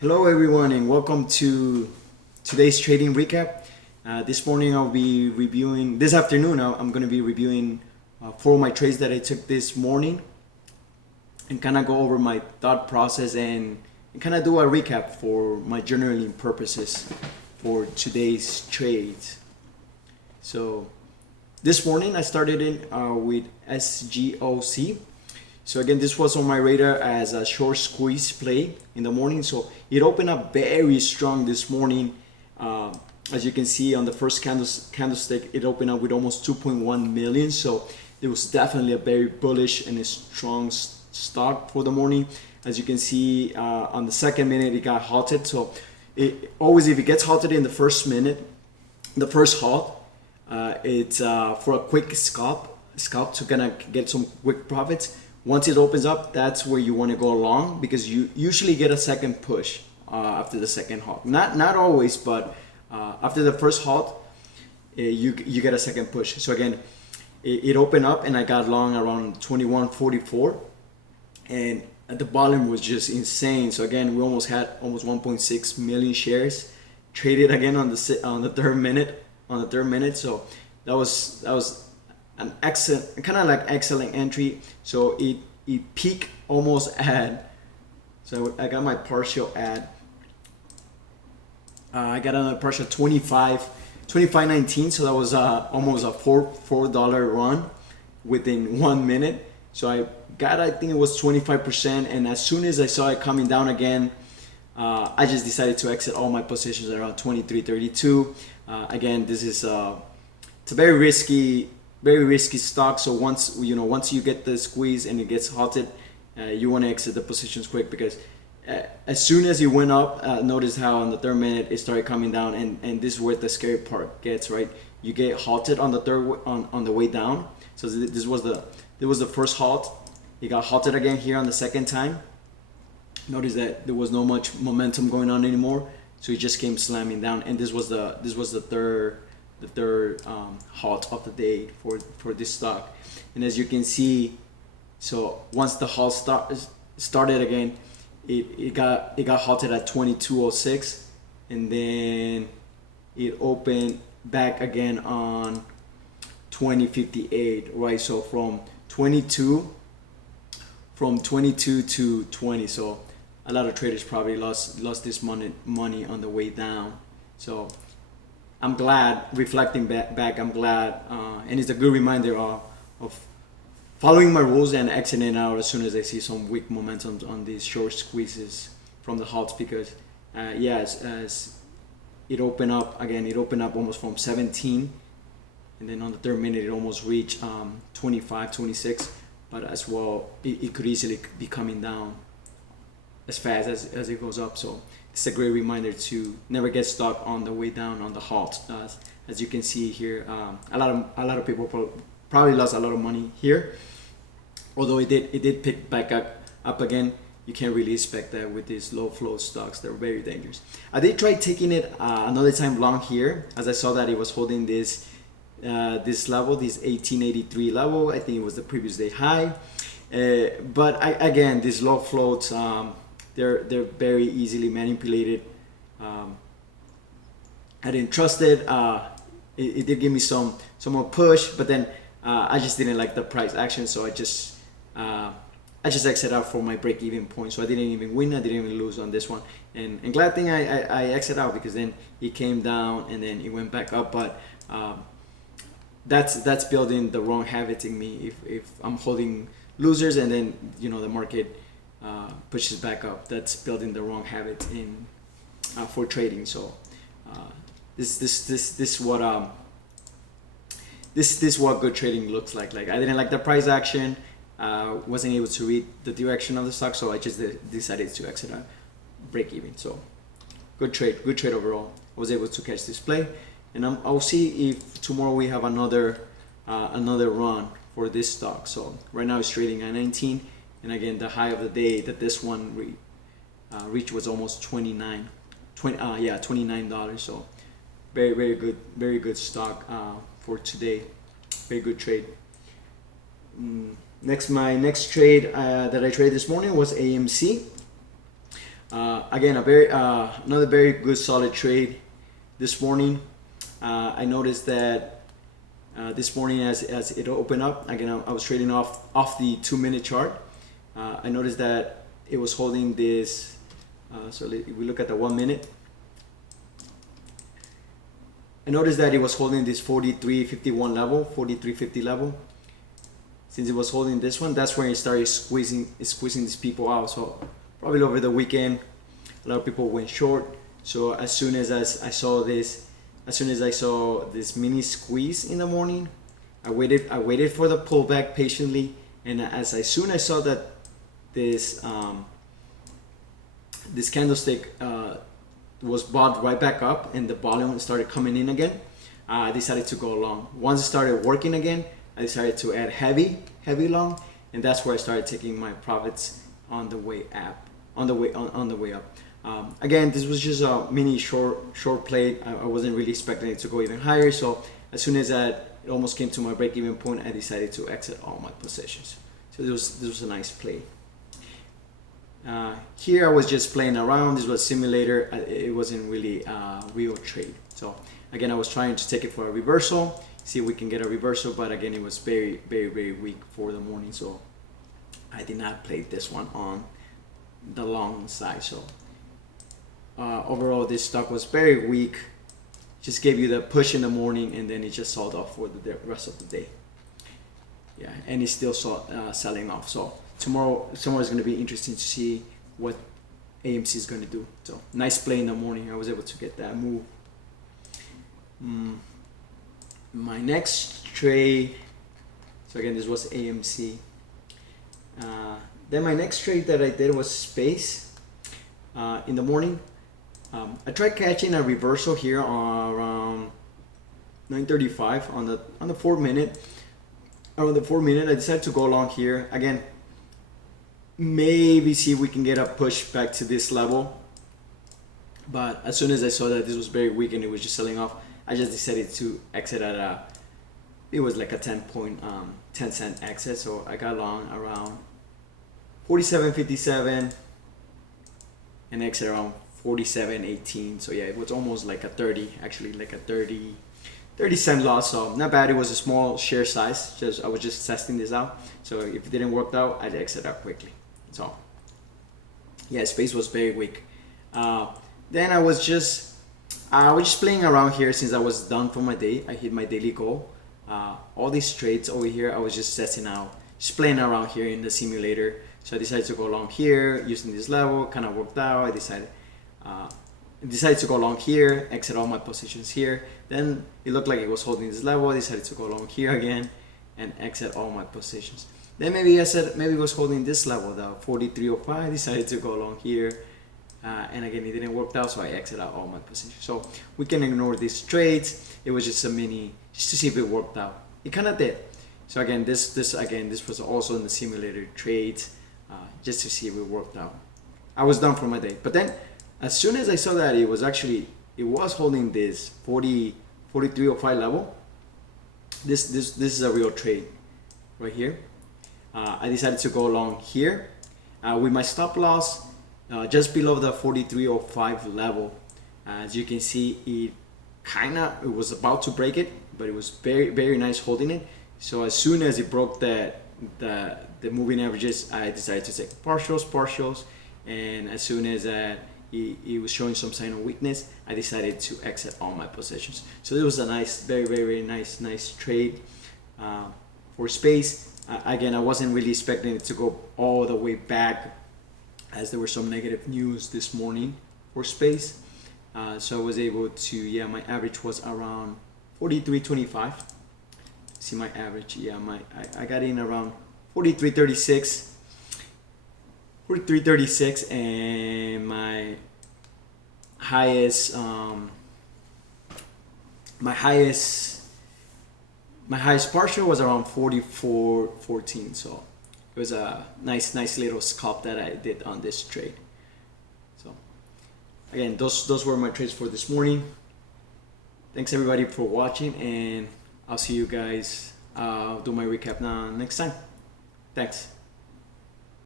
Hello everyone and welcome to today's trading recap. This morning I'll be reviewing, this afternoon I'm going to be reviewing 4 of my trades that I took this morning and kind of go over my thought process and kind of do a recap for my journaling purposes for today's trades. So this morning I started in with SGOC. So again, this was on my radar as a short squeeze play in the morning. So it opened up very strong this morning. As you can see on the first candlestick, it opened up with almost 2.1 million. So it was definitely a very bullish and a strong stock for the morning. As you can see on the second minute, it got halted. So always if it gets halted in the first minute, the first halt, it's for a quick scalp to kind of get some quick profits. Once it opens up, that's where you want to go long because you usually get a second push after the second halt. Not always, but after the first halt, you get a second push. So again, it opened up and I got long around 21.44, and the volume was just insane. So again, we almost had almost 1.6 million shares traded again on the third minute. So that was an excellent, kind of like excellent entry. So it peaked almost at, so I got my partial at, I got another partial 25.19. So that was almost a $4 run within 1 minute. So I got, I think it was 25%. And as soon as I saw it coming down again, I just decided to exit all my positions at around 23.32. Again, this is it's a very risky stock. So once you get the squeeze and it gets halted, you want to exit the positions quick because as soon as it went up, notice how on the third minute it started coming down, and this is where the scary part gets, right? You get halted on the on the way down. So this was the first halt. It got halted again here on the second time. Notice that there was no much momentum going on anymore, so it just came slamming down, and this was the third halt of the day for this stock. And as you can see, so once the halt started again, it got halted at 22.06, and then it opened back again on 20.58, right? So from 22 to 20. So a lot of traders probably lost this money on the way down. So I'm glad, reflecting back, I'm glad, and it's a good reminder of following my rules and exiting out as soon as I see some weak momentum on these short squeezes from the halts, because as it opened up again, it opened up almost from 17, and then on the third minute it almost reached 25, 26, but as well it could easily be coming down as fast as it goes up. So it's a great reminder to never get stuck on the way down on the halt. As you can see here, a lot of people probably lost a lot of money here. Although it did pick back up again, you can't really expect that with these low flow stocks. They're very dangerous. I did try taking it another time long here, as I saw that it was holding this level, this 1883 level. I think it was the previous day high. But again, these low floats, they're very easily manipulated. I didn't trust it. It did give me some more push, but then I just didn't like the price action, so I just exit out for my break-even point. So I didn't even win, I didn't even lose on this one. And glad thing I exit out, because then it came down and then it went back up. But that's building the wrong habit in me. If I'm holding losers and then the market pushes back up, that's building the wrong habit in for trading. So this what good trading looks like. Like, I didn't like the price action, wasn't able to read the direction of the stock, so I just decided to exit at break even. So good trade overall. I was able to catch this play, and I'll see if tomorrow we have another run for this stock. So right now it's trading at 19, and again the high of the day that this one reached was almost $29. So very good stock for today. Very good trade. My next trade that I traded this morning was AMC. Again, another very good solid trade this morning. I noticed that this morning as it opened up, again I was trading off the 2-minute chart. I noticed that it was holding this. So if we look at the 1 minute, I noticed that it was holding this 43.51 level, 43.50 level. Since it was holding this one, that's when it started squeezing these people out. So probably over the weekend, a lot of people went short. So as soon as I saw this mini squeeze in the morning, I waited for the pullback patiently, and as soon as I saw that this candlestick was bought right back up and the volume started coming in again, I decided to go long. Once it started working again, I decided to add heavy long, and that's where I started taking my profits on the way up. Again, this was just a mini short play. I wasn't really expecting it to go even higher. So as soon as it almost came to my break-even point, I decided to exit all my positions. So this was a nice play. Here I was just playing around. This was a simulator. It wasn't really a real trade. So again, I was trying to take it for a reversal, see if we can get a reversal, but again, it was very, very, very weak for the morning. So I did not play this one on the long side. So overall, this stock was very weak. Just gave you the push in the morning, and then it just sold off for the rest of the day. Yeah, and it's still selling off. So tomorrow is going to be interesting to see what AMC is going to do. So nice play in the morning. I was able to get that move. My next trade. So again, this was AMC. Then my next trade that I did was Space in the morning. I tried catching a reversal here around 9:35 on the 4 minute. Around the 4 minute, I decided to go long here again. Maybe see if we can get a push back to this level. But as soon as I saw that this was very weak and it was just selling off, I just decided to exit at it was like a 10-cent exit. So I got long around 47.57 and exit around 47.18. So yeah, it was almost like a 30 cent loss. So not bad. It was a small share size. I was just testing this out. So if it didn't work out, I'd exit out quickly. So yeah, Space was very weak. Then I was just playing around here since I was done for my day. I hit my daily goal. All these trades over here, I was just testing out, just playing around here in the simulator. So I decided to go long here using this level. Kind of worked out. I decided to go long here, exit all my positions here. Then it looked like it was holding this level. I decided to go long here again and exit all my positions. Then maybe it was holding this level, the 43.05. I decided to go long here. And again, it didn't work out, so I exited out all my positions. So we can ignore these trades. It was just a mini, just to see if it worked out. It kind of did. So again, this was also in the simulator trades, just to see if it worked out. I was done for my day. But then, as soon as I saw that it was holding this 43.05 level, this is a real trade right here. I decided to go long here with my stop loss just below the 43.05 level. As you can see, it was about to break it, but it was very, very nice holding it. So as soon as it broke the moving averages, I decided to take partials, and as soon as it was showing some sign of weakness, I decided to exit all my positions. So it was a nice, very, very, very nice trade for Space. Again, I wasn't really expecting it to go all the way back, as there were some negative news this morning for Space. So I was able to, yeah, my average was around 43.25. See my average, yeah, I got in around 43.36, and my highest partial was around 44.14. So it was a nice little scalp that I did on this trade. So again, those were my trades for this morning. Thanks everybody for watching, and I'll see you guys. I'll do my recap now next time. Thanks.